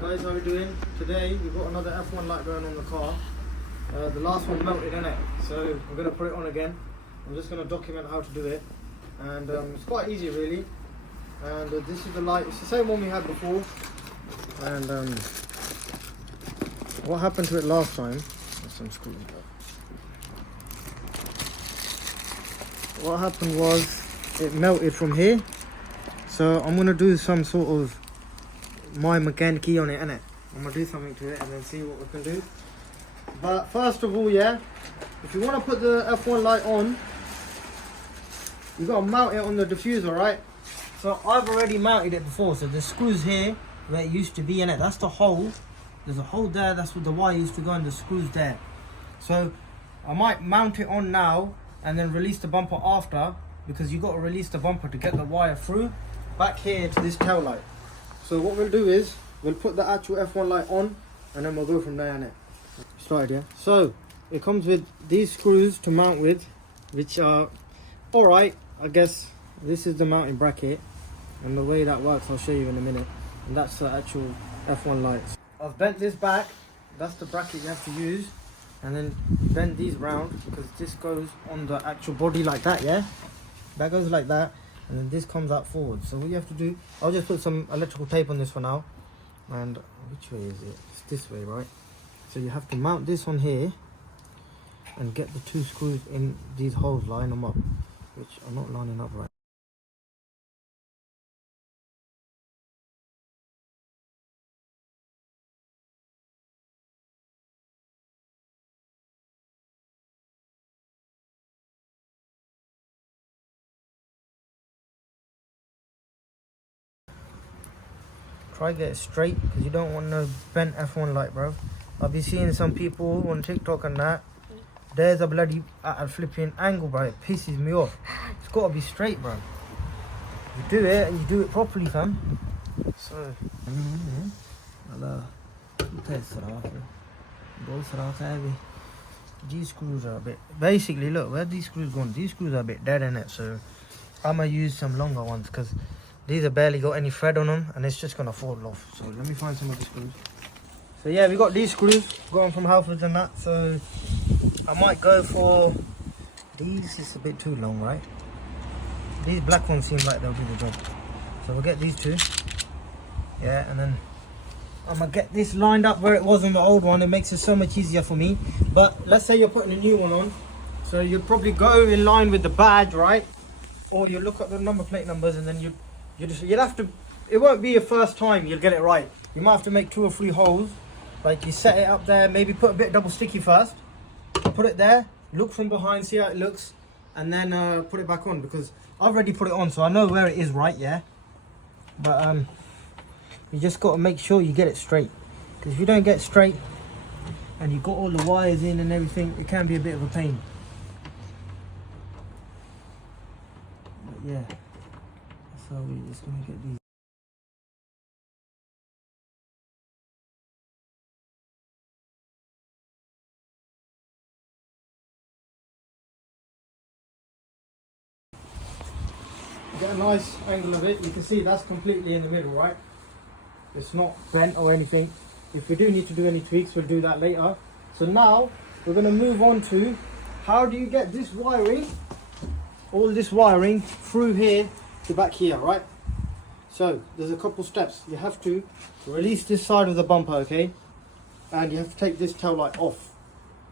Alright guys, how are we doing? Today we've got another F1 light going on the car. The last one melted, innit? So we're going to put it on again. I'm just going to document how to do it. And it's quite easy really. And this is the light, it's the same one we had before. And what happened to it last time? There's some screws. What happened was it melted from here. So I'm going to do some sort of my mechanic key on it, innit? I'm going to do something to it and then see what we can do. But first of all, yeah, if you want to put the F1 light on, you got to mount it on the diffuser, right? So I've already mounted it before. So the screws here where it used to be in it, that's the hole. There's a hole there, that's where the wire used to go, and the screws there. So I might mount it on now and then release the bumper after, because you got to release the bumper to get the wire through back here to this tail light. So what we'll do is we'll put the actual F1 light on and then we'll go from there, innit? Started, yeah. So it comes with these screws to mount with, which are alright. I guess this is the mounting bracket, and the way that works I'll show you in a minute. And that's the actual F1 lights. I've bent this back, that's the bracket you have to use, and then bend these round because this goes on the actual body like that, yeah? That goes like that, and then this comes out forward. So what you have to do, I'll just put some electrical tape on this for now. And which way is it? It's this way, right? So you have to mount this on here and get the two screws in these holes, line them up, which are not lining up right. Try get it straight, because you don't want no bent F1 light, bro. I'll be seeing some people on TikTok and that. There's a bloody at a flipping angle, bro. It pisses me off. It's got to be straight, bro. You do it and you do it properly, fam. So, these screws are a bit, basically look where these screws gone. These screws are a bit dead in it, so I'm gonna use some longer ones because these have barely got any thread on them and it's just gonna fall off. So let me find some of the screws. So yeah, we got these screws going from Halfords and that, so I might go for these. It's a bit too long, right? These black ones seem like they'll do the job. So we'll get these two. Yeah, and then I'm gonna get this lined up where it was on the old one. It makes it so much easier for me. But let's say you're putting a new one on, so you'll probably go in line with the badge, right? Or you look at the number plate numbers and then you'll have to, it won't be your first time you'll get it right. You might have to make 2 or 3 holes. Like you set it up there, maybe put a bit double sticky first, put it there, look from behind, see how it looks, and then put it back on, because I've already put it on so I know where it is, right? Yeah, but you just got to make sure you get it straight, because if you don't get it straight and you've got all the wires in and everything, it can be a bit of a pain. But yeah, so we're just going to get these. Get a nice angle of it. You can see that's completely in the middle, right? It's not bent or anything. If we do need to do any tweaks, we'll do that later. So now we're going to move on to how do you get this wiring, all this wiring through here to back here, right? So there's a couple steps. You have to release this side of the bumper, okay? And you have to take this tail light off,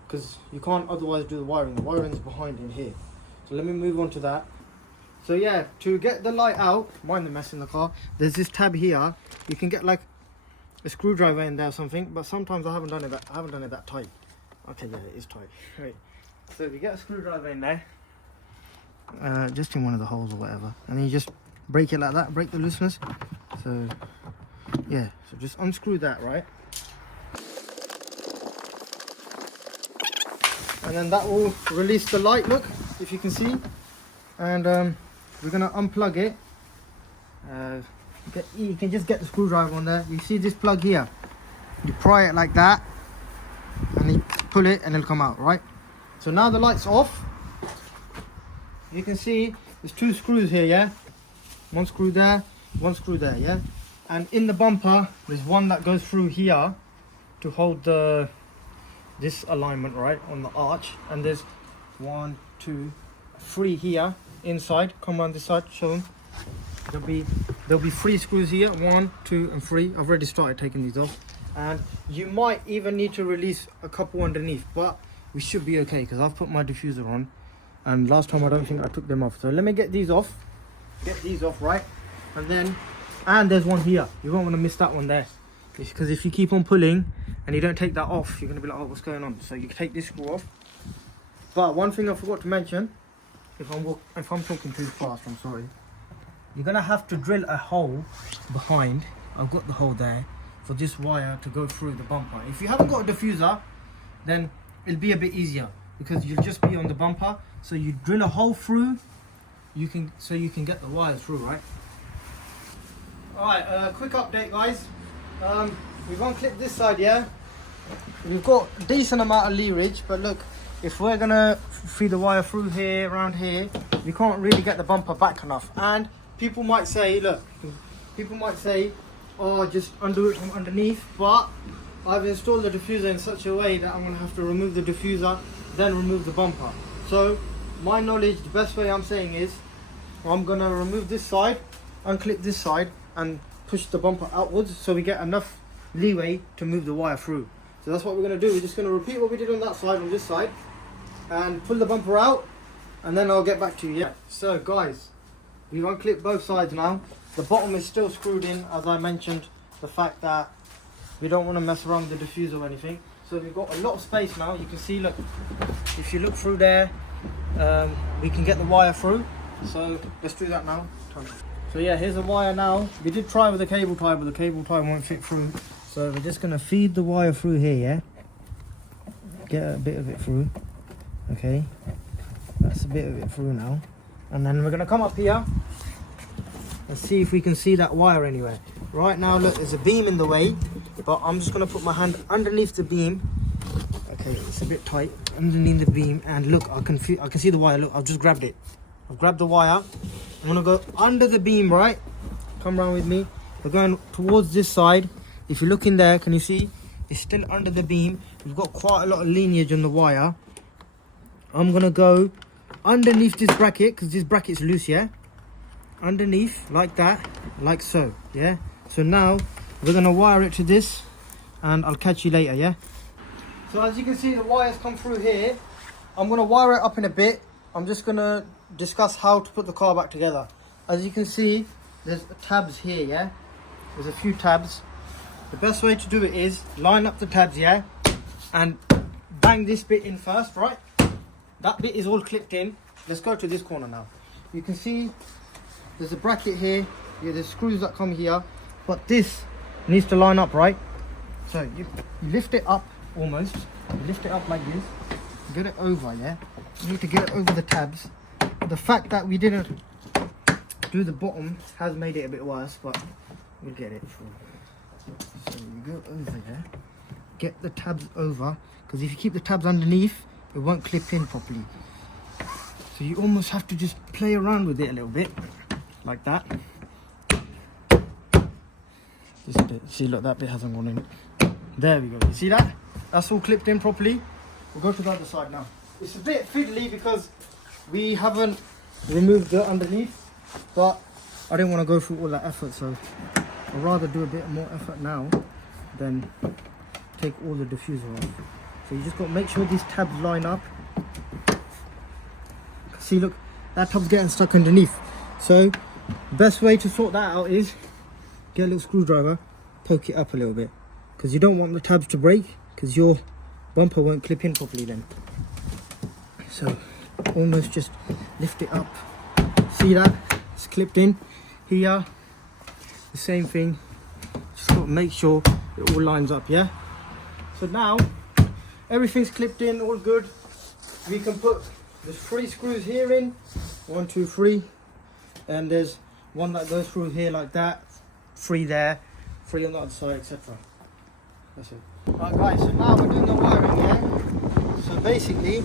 because you can't otherwise do the wiring. The wiring's behind in here. So let me move on to that. So yeah, to get the light out, mind the mess in the car, there's this tab here. You can get like a screwdriver in there or something, but sometimes I haven't done it that tight. Okay, yeah, it is tight. Right. So if you get a screwdriver in there, just in one of the holes or whatever, and then you just break it like that, break the looseness. So yeah, so just unscrew that, right? And then that will release the light, look, if you can see. And we're gonna unplug it. You can just get the screwdriver on there. You see this plug here, you pry it like that and you pull it and it'll come out, right? So now the light's off. You can see there's 2 screws here, yeah? One screw there, yeah? And in the bumper, there's one that goes through here to hold this alignment, right, on the arch. And there's 1, 2, 3 here inside. Come around this side, show them. There'll be 3 screws here, 1, 2, and 3. I've already started taking these off. And you might even need to release a couple underneath, but we should be okay because I've put my diffuser on. And last time I don't think I took them off. So let me get these off. Get these off, right? And there's one here. You won't want to miss that one there. Because if you keep on pulling and you don't take that off, you're going to be like, oh, what's going on? So you take this screw off. But one thing I forgot to mention, if I'm talking too fast, I'm sorry. You're going to have to drill a hole behind. I've got the hole there for this wire to go through the bumper. If you haven't got a diffuser, then it'll be a bit easier because you'll just be on the bumper. So you drill a hole through, so you can get the wires through, right? Alright, quick update, guys. We've unclipped this side, yeah? We've got a decent amount of leverage, but look, if we're gonna feed the wire through here, around here, we can't really get the bumper back enough. And people might say, look, oh, just undo it from underneath, but I've installed the diffuser in such a way that I'm gonna have to remove the diffuser, then remove the bumper. So, my knowledge, the best way I'm saying is, I'm gonna remove this side, unclip this side, and push the bumper outwards so we get enough leeway to move the wire through. So that's what we're going to do. We're just going to repeat what we did on that side, on this side, and pull the bumper out, and then I'll get back to you. Yeah. So guys, we've unclipped both sides now. The bottom is still screwed in, as I mentioned, the fact that we don't want to mess around with the diffuser or anything. So we've got a lot of space now. You can see, look, if you look through there, we can get the wire through. So let's do that now. So yeah, here's the wire now. We did try with the cable tie, but the cable tie won't fit through. So we're just gonna feed the wire through here, yeah? Get a bit of it through. Okay, that's a bit of it through now. And then we're gonna come up here and see if we can see that wire anywhere. Right now, look, there's a beam in the way, but I'm just gonna put my hand underneath the beam. Okay, it's a bit tight, underneath the beam, and look, I can see the wire. Look, I've just grabbed it. I've grabbed the wire. I'm gonna go under the beam, right? Come around with me. We're going towards this side. If you look in there, can you see? It's still under the beam. We've got quite a lot of lineage on the wire. I'm gonna go underneath this bracket, because this bracket's loose, yeah? Underneath, like that, like so, yeah? So now, we're gonna wire it to this, and I'll catch you later, yeah? So as you can see, the wires come through here. I'm gonna wire it up in a bit. I'm just gonna discuss how to put the car back together. As you can see, there's tabs here, yeah? There's a few tabs. The best way to do it is line up the tabs, yeah? And bang this bit in first, right? That bit is all clipped in. Let's go to this corner now. You can see there's a bracket here. Yeah, there's screws that come here, but this needs to line up, right? So you lift it up almost. You lift it up like this. Get it over, yeah? You need to get it over the tabs. The fact that we didn't do the bottom has made it a bit worse, but we'll get it through. So you go over there, get the tabs over, because if you keep the tabs underneath, it won't clip in properly. So you almost have to just play around with it a little bit, like that. This bit, see, look, that bit hasn't gone in. There we go. You see that? That's all clipped in properly. We'll go to the other side now. It's a bit fiddly because we haven't removed the underneath, but I didn't want to go through all that effort, so I'd rather do a bit more effort now than take all the diffuser off. So you just got to make sure these tabs line up. See, look, that tab's getting stuck underneath. So best way to sort that out is get a little screwdriver, poke it up a little bit, because you don't want the tabs to break, because your bumper won't clip in properly then. So almost just lift it up. See that? It's clipped in. Here, the same thing. Just got to make sure it all lines up, yeah? So now, everything's clipped in, all good. We can put, there's 3 screws here in. 1, 2, 3. And there's one that goes through here like that. 3 there. 3 on the other side, etc. That's it. Right guys, so now we're doing the wiring, yeah? So basically,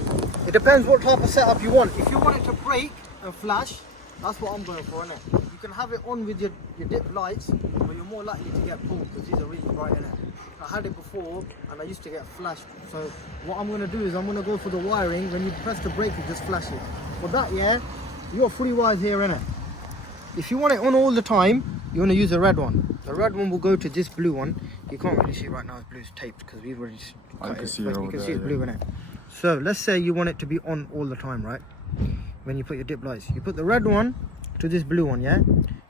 it depends what type of setup you want. If you want it to break and flash, that's what I'm going for, innit? You can have it on with your dip lights, but you're more likely to get pulled because these are really bright, innit? I had it before and I used to get flashed. So what I'm gonna do is I'm gonna go for the wiring. When you press the brake, you just flash it. For that, yeah, you got 3 wires here, innit? If you want it on all the time, you want to use the red one. The red one will go to this blue one. You can't really see it right now, it's blue's taped because we've already cut it. See But it you can over see it's there, blue, yeah. innit? So let's say you want it to be on all the time, right? When you put your dip lights, you put the red one to this blue one, yeah?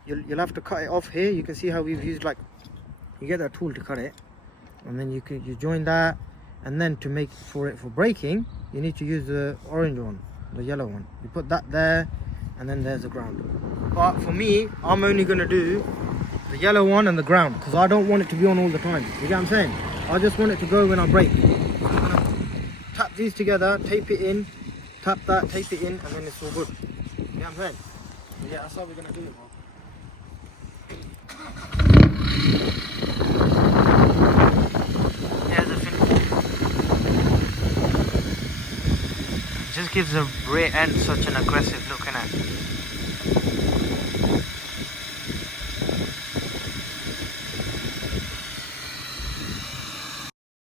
You'll have to cut it off here. You can see how we've used, like, you get that tool to cut it, and then you join that, and then to make for braking, you need to use the orange one, the yellow one. You put that there, and then there's the ground. But for me, I'm only gonna do the yellow one and the ground because I don't want it to be on all the time. You get what I'm saying? I just want it to go when I brake. I'm gonna tap these together, tape it in, tap that, tape it in, and then it's all good. You get what I'm saying? So yeah, that's how we're gonna do it, bro. There's the finish. It just gives the rear end such an aggressive look, innit?